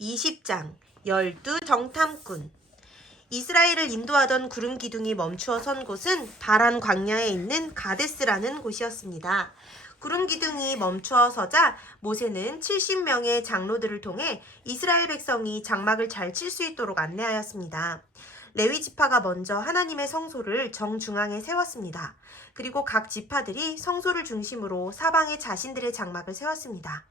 20장 12 정탐꾼. 이스라엘을 인도하던 구름 기둥이 멈추어 선 곳은 바란 광야에 있는 가데스라는 곳이었습니다. 구름 기둥이 멈추어 서자 모세는 70명의 장로들을 통해 이스라엘 백성이 장막을 잘 칠 수 있도록 안내하였습니다. 레위 지파가 먼저 하나님의 성소를 정중앙에 세웠습니다. 그리고 각 지파들이 성소를 중심으로 사방에 자신들의 장막을 세웠습니다.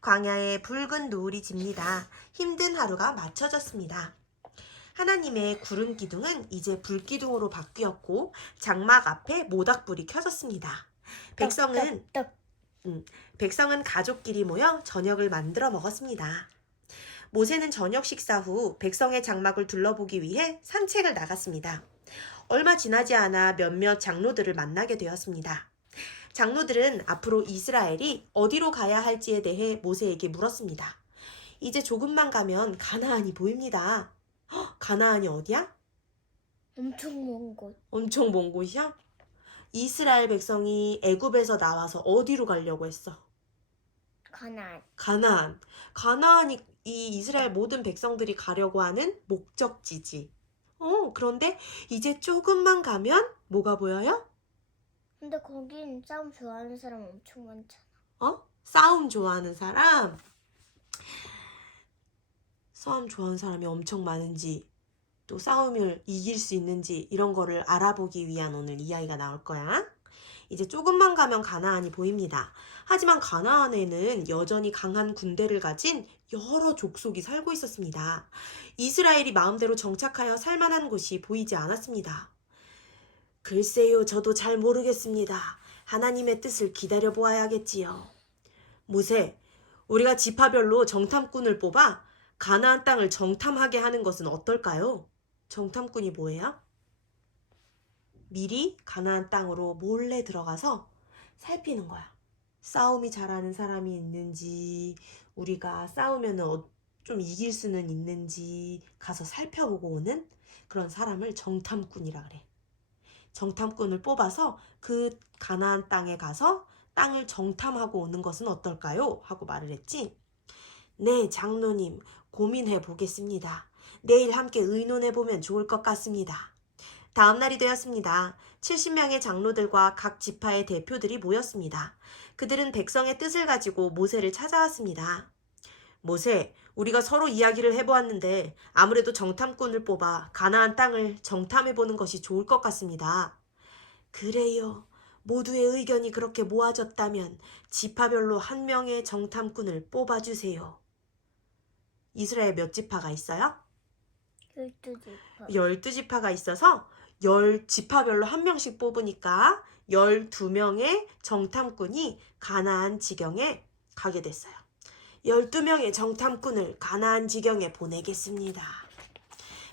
광야에 붉은 노을이 집니다. 힘든 하루가 맞춰졌습니다. 하나님의 구름 기둥은 이제 불기둥으로 바뀌었고 장막 앞에 모닥불이 켜졌습니다. 백성은 가족끼리 모여 저녁을 만들어 먹었습니다. 모세는 저녁 식사 후 백성의 장막을 둘러보기 위해 산책을 나갔습니다. 얼마 지나지 않아 몇몇 장로들을 만나게 되었습니다. 장로들은 앞으로 이스라엘이 어디로 가야 할지에 대해 모세에게 물었습니다. 이제 조금만 가면 가나안이 보입니다. 가나안이 어디야? 엄청 먼 곳. 엄청 먼 곳이야? 이스라엘 백성이 애굽에서 나와서 어디로 가려고 했어? 가나안. 가나안. 가나안이 이 이스라엘 모든 백성들이 가려고 하는 목적지지. 그런데 이제 조금만 가면 뭐가 보여요? 근데 거긴 싸움 좋아하는 사람 엄청 많잖아. 싸움 좋아하는 사람? 싸움 좋아하는 사람이 엄청 많은지 또 싸움을 이길 수 있는지 이런 거를 알아보기 위한 오늘 이야기가 나올 거야. 이제 조금만 가면 가나안이 보입니다. 하지만 가나안에는 여전히 강한 군대를 가진 여러 족속이 살고 있었습니다. 이스라엘이 마음대로 정착하여 살만한 곳이 보이지 않았습니다. 글쎄요, 저도 잘 모르겠습니다. 하나님의 뜻을 기다려 보아야겠지요. 모세, 우리가 지파별로 정탐꾼을 뽑아 가나안 땅을 정탐하게 하는 것은 어떨까요? 정탐꾼이 뭐예요? 미리 가나안 땅으로 몰래 들어가서 살피는 거야. 싸움이 잘하는 사람이 있는지, 우리가 싸우면 좀 이길 수는 있는지 가서 살펴보고 오는 그런 사람을 정탐꾼이라 그래. 정탐꾼을 뽑아서 그 가나안 땅에 가서 땅을 정탐하고 오는 것은 어떨까요? 하고 말을 했지. 네, 장로님, 고민해 보겠습니다. 내일 함께 의논해 보면 좋을 것 같습니다. 다음 날이 되었습니다. 70명의 장로들과 각 지파의 대표들이 모였습니다. 그들은 백성의 뜻을 가지고 모세를 찾아왔습니다. 모세, 우리가 서로 이야기를 해보았는데 아무래도 정탐꾼을 뽑아 가나안 땅을 정탐해보는 것이 좋을 것 같습니다. 그래요. 모두의 의견이 그렇게 모아졌다면 지파별로 한 명의 정탐꾼을 뽑아주세요. 이스라엘 몇 지파가 있어요? 12지파. 12지파가 있어서 10지파별로 한 명씩 뽑으니까 12명의 정탐꾼이 가나안 지경에 가게 됐어요. 12명의 정탐꾼을 가나안 지경에 보내겠습니다.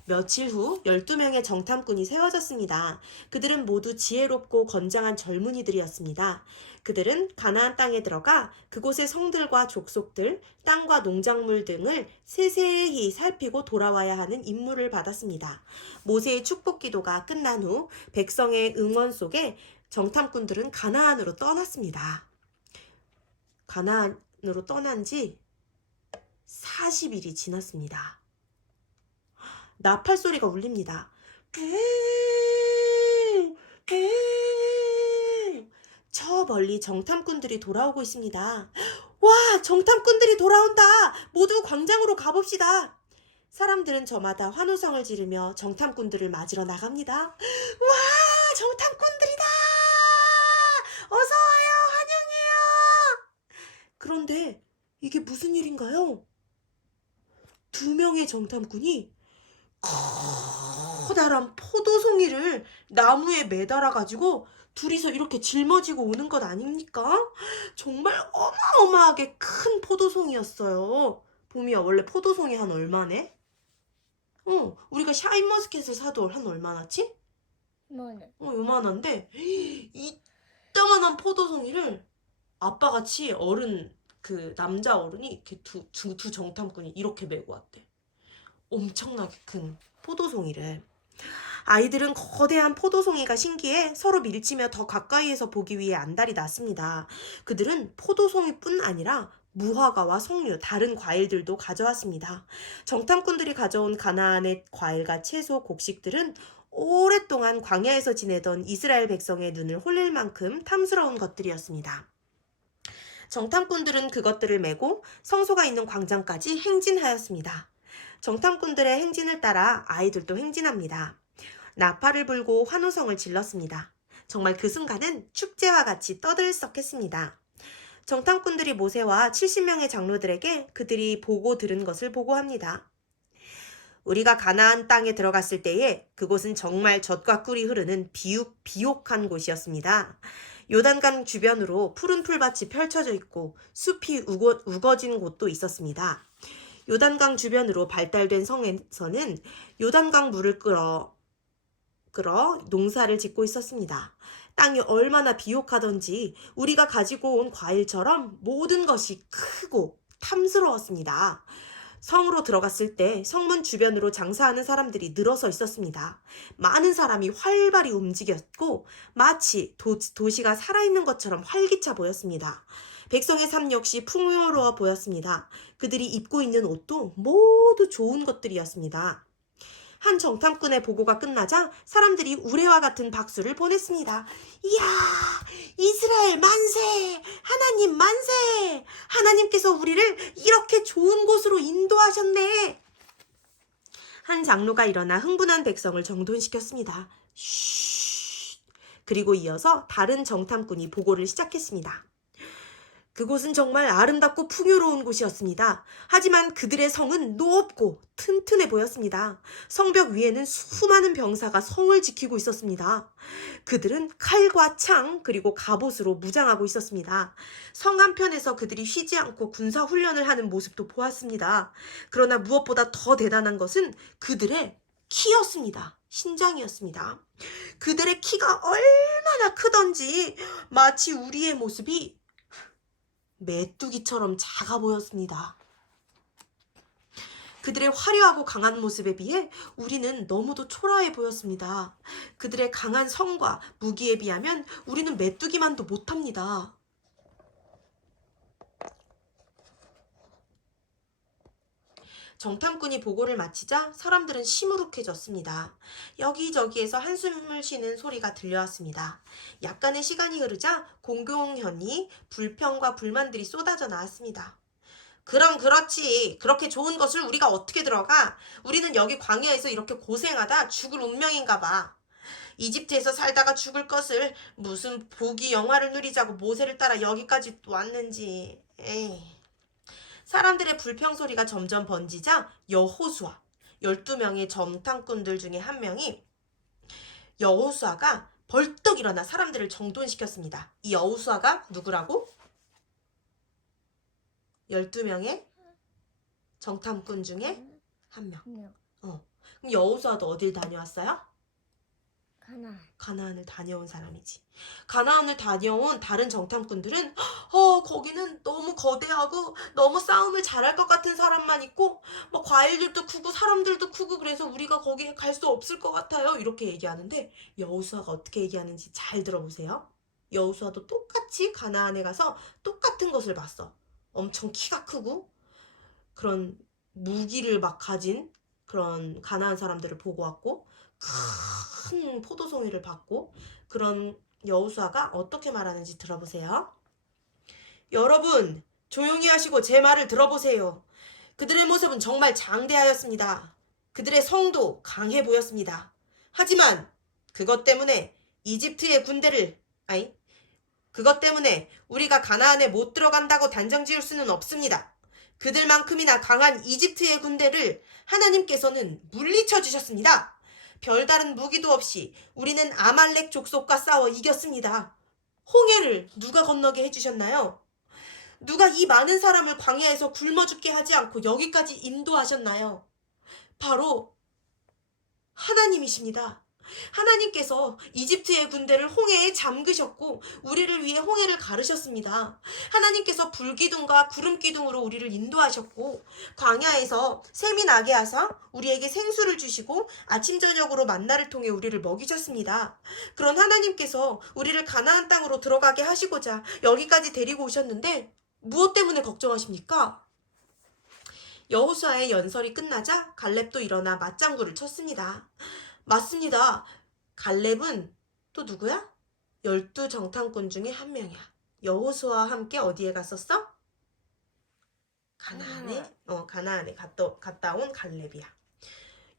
며칠 후 12명의 정탐꾼이 세워졌습니다. 그들은 모두 지혜롭고 건장한 젊은이들이었습니다. 그들은 가나안 땅에 들어가 그곳의 성들과 족속들, 땅과 농작물 등을 세세히 살피고 돌아와야 하는 임무를 받았습니다. 모세의 축복 기도가 끝난 후 백성의 응원 속에 정탐꾼들은 가나안으로 떠났습니다. 가나안으로 떠난 지 40일이 지났습니다. 나팔 소리가 울립니다. 저 멀리 정탐꾼들이 돌아오고 있습니다. 와, 정탐꾼들이 돌아온다. 모두 광장으로 가봅시다. 사람들은 저마다 환호성을 지르며 정탐꾼들을 맞으러 나갑니다. 와, 정탐꾼들이다. 어서 와요. 환영해요. 그런데 이게 무슨 일인가요? 2명의 정탐꾼이 커다란 포도송이를 나무에 매달아가지고 둘이서 이렇게 짊어지고 오는 것 아닙니까? 정말 어마어마하게 큰 포도송이였어요. 봄이야, 원래 포도송이 한 얼마네? 우리가 샤인머스켓을 사도 한 얼마나치? 뭐는? 요만한데 이따만한 포도송이를 아빠같이 어른, 그 남자 어른이 이렇게 두 정탐꾼이 이렇게 메고 왔대. 엄청나게 큰 포도송이를. 아이들은 거대한 포도송이가 신기해 서로 밀치며 더 가까이에서 보기 위해 안달이 났습니다. 그들은 포도송이뿐 아니라 무화과와 석류, 다른 과일들도 가져왔습니다. 정탐꾼들이 가져온 가나안의 과일과 채소, 곡식들은 오랫동안 광야에서 지내던 이스라엘 백성의 눈을 홀릴 만큼 탐스러운 것들이었습니다. 정탐꾼들은 그것들을 메고 성소가 있는 광장까지 행진하였습니다. 정탐꾼들의 행진을 따라 아이들도 행진합니다. 나팔을 불고 환호성을 질렀습니다. 정말 그 순간은 축제와 같이 떠들썩했습니다. 정탐꾼들이 모세와 70명의 장로들에게 그들이 보고 들은 것을 보고합니다. 우리가 가나안 땅에 들어갔을 때에 그곳은 정말 젖과 꿀이 흐르는 비옥한 곳이었습니다. 요단강 주변으로 푸른 풀밭이 펼쳐져 있고 숲이 우거진 곳도 있었습니다. 요단강 주변으로 발달된 성에서는 요단강 물을 끌어 농사를 짓고 있었습니다. 땅이 얼마나 비옥하던지 우리가 가지고 온 과일처럼 모든 것이 크고 탐스러웠습니다. 성으로 들어갔을 때 성문 주변으로 장사하는 사람들이 늘어서 있었습니다. 많은 사람이 활발히 움직였고 마치 도시가 살아있는 것처럼 활기차 보였습니다. 백성의 삶 역시 풍요로워 보였습니다. 그들이 입고 있는 옷도 모두 좋은 것들이었습니다. 한 정탐꾼의 보고가 끝나자 사람들이 우레와 같은 박수를 보냈습니다. 이야, 이스라엘 만세! 하나님 만세! 하나님께서 우리를 이렇게 좋은 곳으로 인도하셨네! 한 장로가 일어나 흥분한 백성을 정돈시켰습니다. 쉿! 그리고 이어서 다른 정탐꾼이 보고를 시작했습니다. 그곳은 정말 아름답고 풍요로운 곳이었습니다. 하지만 그들의 성은 높고 튼튼해 보였습니다. 성벽 위에는 수많은 병사가 성을 지키고 있었습니다. 그들은 칼과 창 그리고 갑옷으로 무장하고 있었습니다. 성 한편에서 그들이 쉬지 않고 군사훈련을 하는 모습도 보았습니다. 그러나 무엇보다 더 대단한 것은 그들의 키였습니다. 신장이었습니다. 그들의 키가 얼마나 크던지 마치 우리의 모습이 메뚜기처럼 작아 보였습니다. 그들의 화려하고 강한 모습에 비해 우리는 너무도 초라해 보였습니다. 그들의 강한 성과 무기에 비하면 우리는 메뚜기만도 못합니다. 정탐꾼이 보고를 마치자 사람들은 시무룩해졌습니다. 여기저기에서 한숨을 쉬는 소리가 들려왔습니다. 약간의 시간이 흐르자 공공연히 불평과 불만들이 쏟아져 나왔습니다. 그럼 그렇지. 그렇게 좋은 것을 우리가 어떻게 들어가? 우리는 여기 광야에서 이렇게 고생하다 죽을 운명인가 봐. 이집트에서 살다가 죽을 것을 무슨 복이 영화를 누리자고 모세를 따라 여기까지 왔는지. 에이. 사람들의 불평 소리가 점점 번지자 여호수아, 12명의 정탐꾼들 중에 한 명이 여호수아가 벌떡 일어나 사람들을 정돈시켰습니다. 이 여호수아가 누구라고? 12명의 정탐꾼 중에 한 명. 그럼 여호수아도 어딜 다녀왔어요? 가나안을 다녀온 사람이지. 가나안을 다녀온 다른 정탐꾼들은 거기는 너무 거대하고 너무 싸움을 잘할 것 같은 사람만 있고 뭐 과일들도 크고 사람들도 크고 그래서 우리가 거기에 갈 수 없을 것 같아요. 이렇게 얘기하는데 여호수아가 어떻게 얘기하는지 잘 들어보세요. 여호수아도 똑같이 가나안에 가서 똑같은 것을 봤어. 엄청 키가 크고 그런 무기를 막 가진 그런 가나안 사람들을 보고 왔고 큰 포도송이를 받고 그런 여호수아가 어떻게 말하는지 들어보세요. 여러분, 조용히 하시고 제 말을 들어보세요. 그들의 모습은 정말 장대하였습니다. 그들의 성도 강해 보였습니다. 하지만 그것 때문에 우리가 가나안에 못 들어간다고 단정 지을 수는 없습니다. 그들만큼이나 강한 이집트의 군대를 하나님께서는 물리쳐 주셨습니다. 별다른 무기도 없이 우리는 아말렉 족속과 싸워 이겼습니다. 홍해를 누가 건너게 해주셨나요? 누가 이 많은 사람을 광야에서 굶어 죽게 하지 않고 여기까지 인도하셨나요? 바로 하나님이십니다. 하나님께서 이집트의 군대를 홍해에 잠그셨고 우리를 위해 홍해를 가르셨습니다. 하나님께서 불기둥과 구름기둥으로 우리를 인도하셨고 광야에서 샘이 나게 하사 우리에게 생수를 주시고 아침 저녁으로 만나를 통해 우리를 먹이셨습니다. 그런 하나님께서 우리를 가나안 땅으로 들어가게 하시고자 여기까지 데리고 오셨는데 무엇 때문에 걱정하십니까? 여호수아의 연설이 끝나자 갈렙도 일어나 맞장구를 쳤습니다. 맞습니다. 갈렙은 또 누구야? 12 정탐꾼 중에 한 명이야. 여호수아와 함께 어디에 갔었어? 가나안에 갔다 온 갈렙이야.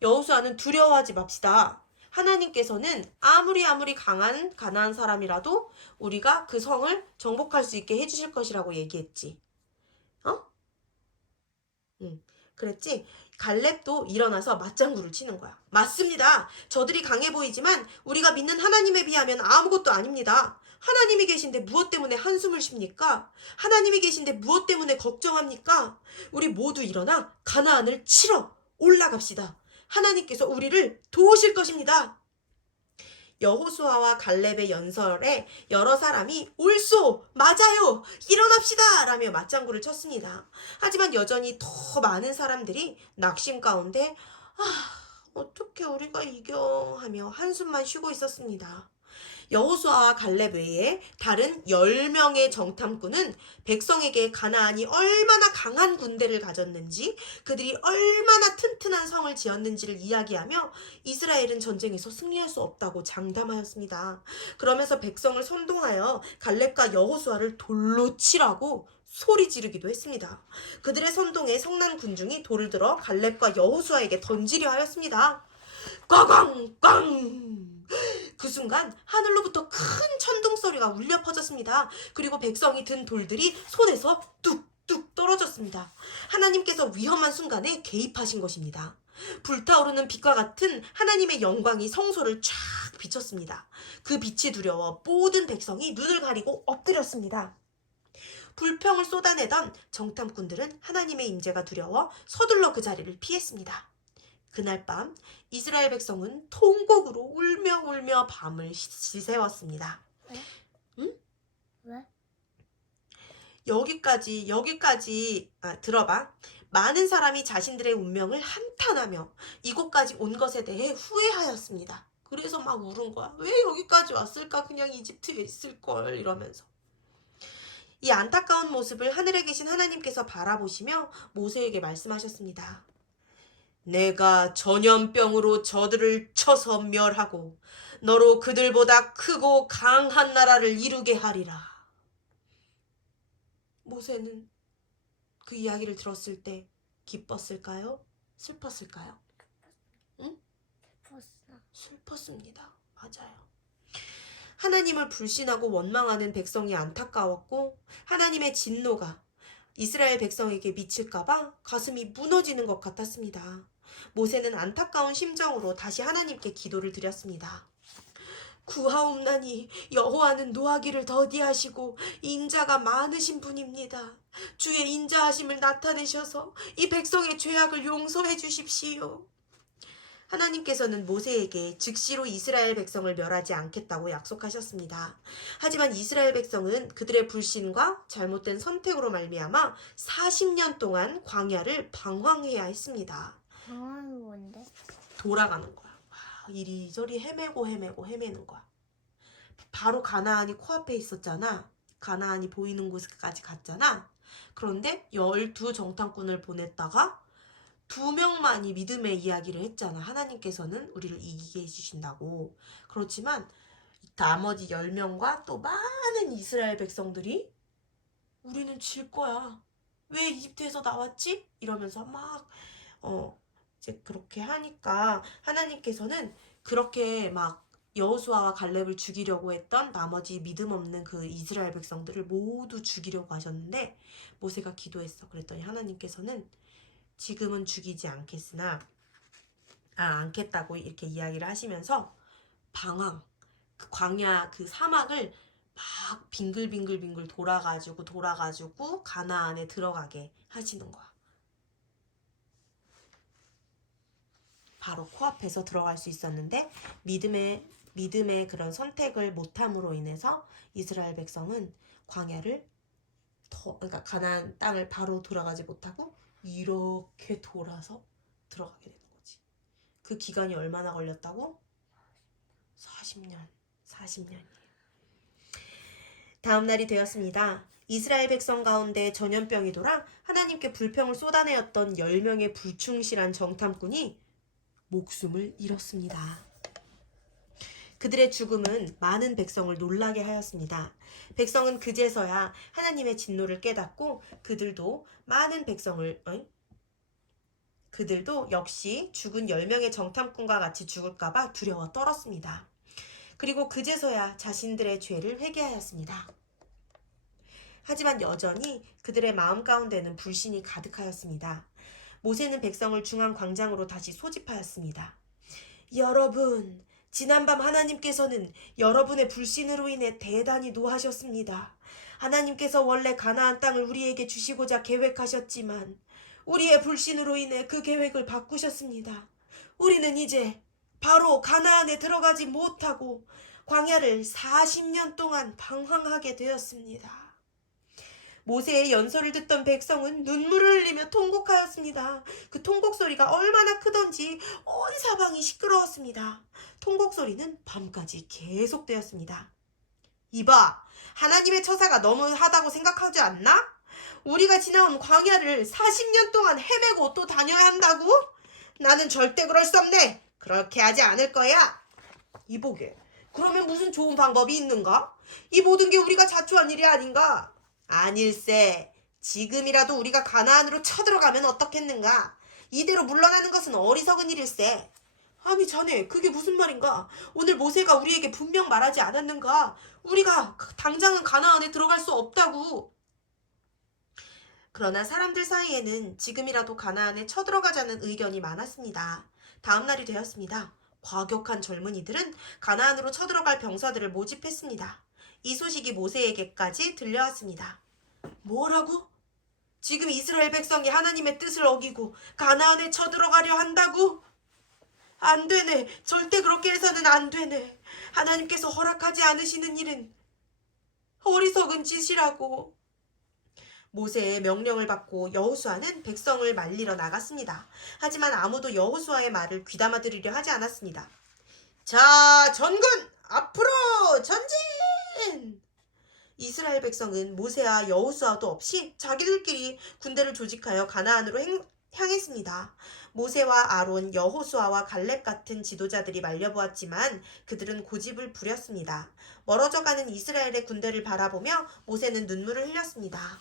여호수아는 두려워하지 맙시다. 하나님께서는 아무리 강한 가나안 사람이라도 우리가 그 성을 정복할 수 있게 해주실 것이라고 얘기했지. 어? 응, 그랬지? 갈렙도 일어나서 맞장구를 치는 거야. 맞습니다. 저들이 강해 보이지만 우리가 믿는 하나님에 비하면 아무것도 아닙니다. 하나님이 계신데 무엇 때문에 한숨을 쉽니까? 하나님이 계신데 무엇 때문에 걱정합니까? 우리 모두 일어나 가나안을 치러 올라갑시다. 하나님께서 우리를 도우실 것입니다. 여호수아와 갈렙의 연설에 여러 사람이 옳소, 맞아요, 일어납시다 라며 맞장구를 쳤습니다. 하지만 여전히 더 많은 사람들이 낙심 가운데 어떻게 우리가 이겨 하며 한숨만 쉬고 있었습니다. 여호수아와 갈렙 외에 다른 10명의 정탐꾼은 백성에게 가나안이 얼마나 강한 군대를 가졌는지, 그들이 얼마나 튼튼한 성을 지었는지를 이야기하며 이스라엘은 전쟁에서 승리할 수 없다고 장담하였습니다. 그러면서 백성을 선동하여 갈렙과 여호수아를 돌로 치라고 소리 지르기도 했습니다. 그들의 선동에 성난 군중이 돌을 들어 갈렙과 여호수아에게 던지려 하였습니다. 꽝꽝꽝! 그 순간 하늘로부터 큰 천둥 소리가 울려 퍼졌습니다. 그리고 백성이 든 돌들이 손에서 뚝뚝 떨어졌습니다. 하나님께서 위험한 순간에 개입하신 것입니다. 불타오르는 빛과 같은 하나님의 영광이 성소를 쫙 비쳤습니다. 그 빛이 두려워 모든 백성이 눈을 가리고 엎드렸습니다. 불평을 쏟아내던 정탐꾼들은 하나님의 임재가 두려워 서둘러 그 자리를 피했습니다. 그날 밤 이스라엘 백성은 통곡으로 울며 밤을 지새웠습니다. 왜? 응? 왜? 여기까지 들어봐. 많은 사람이 자신들의 운명을 한탄하며 이곳까지 온 것에 대해 후회하였습니다. 그래서 막 울은 거야. 왜 여기까지 왔을까? 그냥 이집트에 있을걸 이러면서. 이 안타까운 모습을 하늘에 계신 하나님께서 바라보시며 모세에게 말씀하셨습니다. 내가 전염병으로 저들을 쳐서 멸하고 너로 그들보다 크고 강한 나라를 이루게 하리라. 모세는 그 이야기를 들었을 때 기뻤을까요? 슬펐을까요? 응? 슬펐습니다. 맞아요. 하나님을 불신하고 원망하는 백성이 안타까웠고 하나님의 진노가 이스라엘 백성에게 미칠까봐 가슴이 무너지는 것 같았습니다. 모세는 안타까운 심정으로 다시 하나님께 기도를 드렸습니다. 구하옵나니 여호와는 노하기를 더디하시고 인자가 많으신 분입니다. 주의 인자하심을 나타내셔서 이 백성의 죄악을 용서해 주십시오. 하나님께서는 모세에게 즉시로 이스라엘 백성을 멸하지 않겠다고 약속하셨습니다. 하지만 이스라엘 백성은 그들의 불신과 잘못된 선택으로 말미암아 40년 동안 광야를 방황해야 했습니다. 방황이 뭔데? 돌아가는 거야. 이리저리 헤매는 거야. 바로 가나안이 코앞에 있었잖아. 가나안이 보이는 곳까지 갔잖아. 그런데 12 정탐꾼을 보냈다가 2명만이 믿음의 이야기를 했잖아. 하나님께서는 우리를 이기게 해주신다고. 그렇지만 나머지 10명과 또 많은 이스라엘 백성들이 우리는 질 거야. 왜 이집트에서 나왔지? 이러면서 막 이제 그렇게 하니까 하나님께서는 그렇게 막 여호수아와 갈렙을 죽이려고 했던 나머지 믿음 없는 그 이스라엘 백성들을 모두 죽이려고 하셨는데 모세가 기도했어. 그랬더니 하나님께서는 지금은 죽이지 않겠다고 이렇게 이야기를 하시면서 그 광야 그 사막을 막 빙글빙글 돌아가지고 가나안에 들어가게 하시는 거야. 바로 코앞에서 들어갈 수 있었는데 믿음의 그런 선택을 못함으로 인해서 이스라엘 백성은 광야를 그러니까 가나안 땅을 바로 돌아가지 못하고 이렇게 돌아서 들어가게 되는 거지. 그 기간이 얼마나 걸렸다고? 40년이에요. 다음 날이 되었습니다. 이스라엘 백성 가운데 전염병이 돌아 하나님께 불평을 쏟아내었던 10명의 불충실한 정탐꾼이 목숨을 잃었습니다. 그들의 죽음은 많은 백성을 놀라게 하였습니다. 백성은 그제서야 하나님의 진노를 깨닫고 그들도 역시 죽은 10명의 정탐꾼과 같이 죽을까봐 두려워 떨었습니다. 그리고 그제서야 자신들의 죄를 회개하였습니다. 하지만 여전히 그들의 마음 가운데는 불신이 가득하였습니다. 모세는 백성을 중앙 광장으로 다시 소집하였습니다. 여러분, 지난밤 하나님께서는 여러분의 불신으로 인해 대단히 노하셨습니다. 하나님께서 원래 가나안 땅을 우리에게 주시고자 계획하셨지만 우리의 불신으로 인해 그 계획을 바꾸셨습니다. 우리는 이제 바로 가나안에 들어가지 못하고 광야를 40년 동안 방황하게 되었습니다. 모세의 연설을 듣던 백성은 눈물을 흘리며 통곡하였습니다. 그 통곡 소리가 얼마나 크던지 온 사방이 시끄러웠습니다. 통곡 소리는 밤까지 계속되었습니다. 이봐, 하나님의 처사가 너무하다고 생각하지 않나? 우리가 지나온 광야를 40년 동안 헤매고 또 다녀야 한다고? 나는 절대 그럴 수 없네. 그렇게 하지 않을 거야. 이보게, 그러면 무슨 좋은 방법이 있는가? 이 모든 게 우리가 자초한 일이 아닌가? 아닐세. 지금이라도 우리가 가나안으로 쳐들어가면 어떻겠는가? 이대로 물러나는 것은 어리석은 일일세. 아니 자네, 그게 무슨 말인가? 오늘 모세가 우리에게 분명 말하지 않았는가? 우리가 당장은 가나안에 들어갈 수 없다고. 그러나 사람들 사이에는 지금이라도 가나안에 쳐들어가자는 의견이 많았습니다. 다음 날이 되었습니다. 과격한 젊은이들은 가나안으로 쳐들어갈 병사들을 모집했습니다. 이 소식이 모세에게까지 들려왔습니다. 뭐라고? 지금 이스라엘 백성이 하나님의 뜻을 어기고 가나안에 쳐들어가려 한다고? 안 되네. 절대 그렇게 해서는 안 되네. 하나님께서 허락하지 않으시는 일은 어리석은 짓이라고. 모세의 명령을 받고 여호수아는 백성을 말리러 나갔습니다. 하지만 아무도 여호수아의 말을 귀담아 들으려 하지 않았습니다. 자, 전군! 앞으로 전진! 이스라엘 백성은 모세와 여호수아도 없이 자기들끼리 군대를 조직하여 가나안으로 향했습니다. 모세와 아론, 여호수아와 갈렙 같은 지도자들이 말려보았지만 그들은 고집을 부렸습니다. 멀어져가는 이스라엘의 군대를 바라보며 모세는 눈물을 흘렸습니다.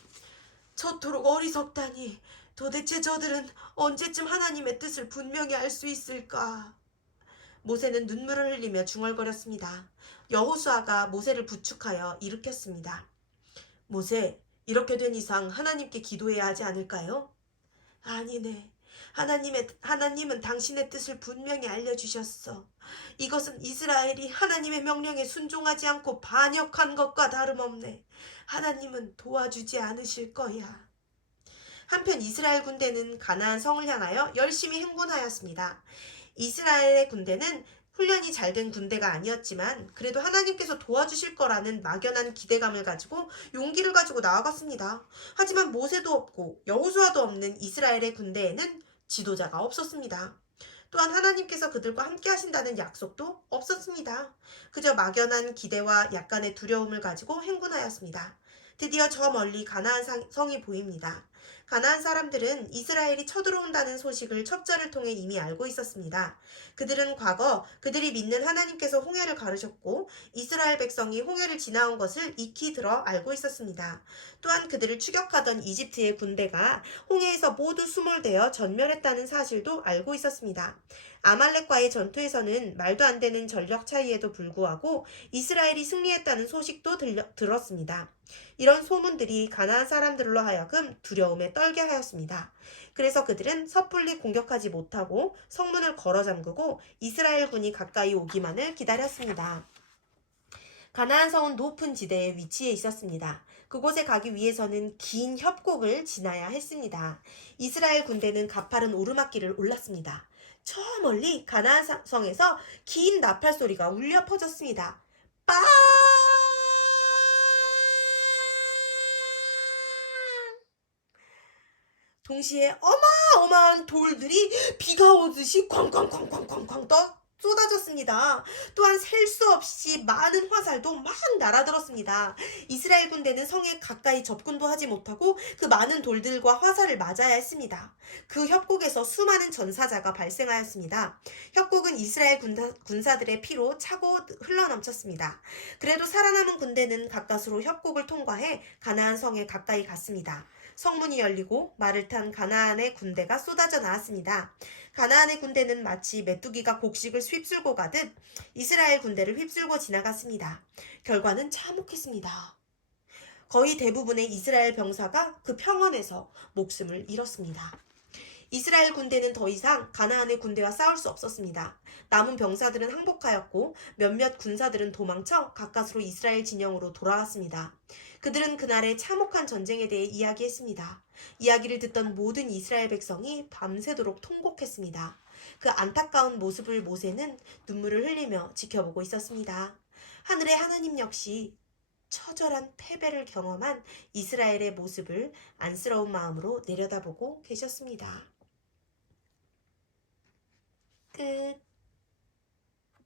저토록 어리석다니. 도대체 저들은 언제쯤 하나님의 뜻을 분명히 알 수 있을까? 모세는 눈물을 흘리며 중얼거렸습니다. 여호수아가 모세를 부축하여 일으켰습니다. 모세, 이렇게 된 이상 하나님께 기도해야 하지 않을까요? 아니네. 하나님은 당신의 뜻을 분명히 알려주셨어. 이것은 이스라엘이 하나님의 명령에 순종하지 않고 반역한 것과 다름없네. 하나님은 도와주지 않으실 거야. 한편 이스라엘 군대는 가나안 성을 향하여 열심히 행군하였습니다. 이스라엘의 군대는 훈련이 잘 된 군대가 아니었지만 그래도 하나님께서 도와주실 거라는 막연한 기대감을 가지고 용기를 가지고 나아갔습니다. 하지만 모세도 없고 여호수아도 없는 이스라엘의 군대에는 지도자가 없었습니다. 또한 하나님께서 그들과 함께 하신다는 약속도 없었습니다. 그저 막연한 기대와 약간의 두려움을 가지고 행군하였습니다. 드디어 저 멀리 가나안 성이 보입니다. 가나안 사람들은 이스라엘이 쳐들어온다는 소식을 첩자를 통해 이미 알고 있었습니다. 그들은 과거 그들이 믿는 하나님께서 홍해를 가르셨고 이스라엘 백성이 홍해를 지나온 것을 익히 들어 알고 있었습니다. 또한 그들을 추격하던 이집트의 군대가 홍해에서 모두 수몰되어 전멸했다는 사실도 알고 있었습니다. 아말렉과의 전투에서는 말도 안 되는 전력 차이에도 불구하고 이스라엘이 승리했다는 소식도 들었습니다. 이런 소문들이 가나안 사람들로 하여금 두려움에 떨게 하였습니다. 그래서 그들은 섣불리 공격하지 못하고 성문을 걸어 잠그고 이스라엘 군이 가까이 오기만을 기다렸습니다. 가나안 성은 높은 지대에 위치해 있었습니다. 그곳에 가기 위해서는 긴 협곡을 지나야 했습니다. 이스라엘 군대는 가파른 오르막길을 올랐습니다. 저 멀리 가나안 성에서 긴 나팔 소리가 울려 퍼졌습니다. 빵! 동시에 어마어마한 돌들이 비가 오듯이 쾅쾅쾅쾅쾅쾅 쏟아졌습니다. 또한 셀 수 없이 많은 화살도 막 날아들었습니다. 이스라엘 군대는 성에 가까이 접근도 하지 못하고 그 많은 돌들과 화살을 맞아야 했습니다. 그 협곡에서 수많은 전사자가 발생하였습니다. 협곡은 이스라엘 군사들의 피로 차고 흘러넘쳤습니다. 그래도 살아남은 군대는 가까스로 협곡을 통과해 가나안 성에 가까이 갔습니다. 성문이 열리고 말을 탄 가나안의 군대가 쏟아져 나왔습니다. 가나안의 군대는 마치 메뚜기가 곡식을 휩쓸고 가듯 이스라엘 군대를 휩쓸고 지나갔습니다. 결과는 참혹했습니다. 거의 대부분의 이스라엘 병사가 그 평원에서 목숨을 잃었습니다. 이스라엘 군대는 더 이상 가나안의 군대와 싸울 수 없었습니다. 남은 병사들은 항복하였고 몇몇 군사들은 도망쳐 가까스로 이스라엘 진영으로 돌아왔습니다. 그들은 그날의 참혹한 전쟁에 대해 이야기했습니다. 이야기를 듣던 모든 이스라엘 백성이 밤새도록 통곡했습니다. 그 안타까운 모습을 모세는 눈물을 흘리며 지켜보고 있었습니다. 하늘의 하나님 역시 처절한 패배를 경험한 이스라엘의 모습을 안쓰러운 마음으로 내려다보고 계셨습니다.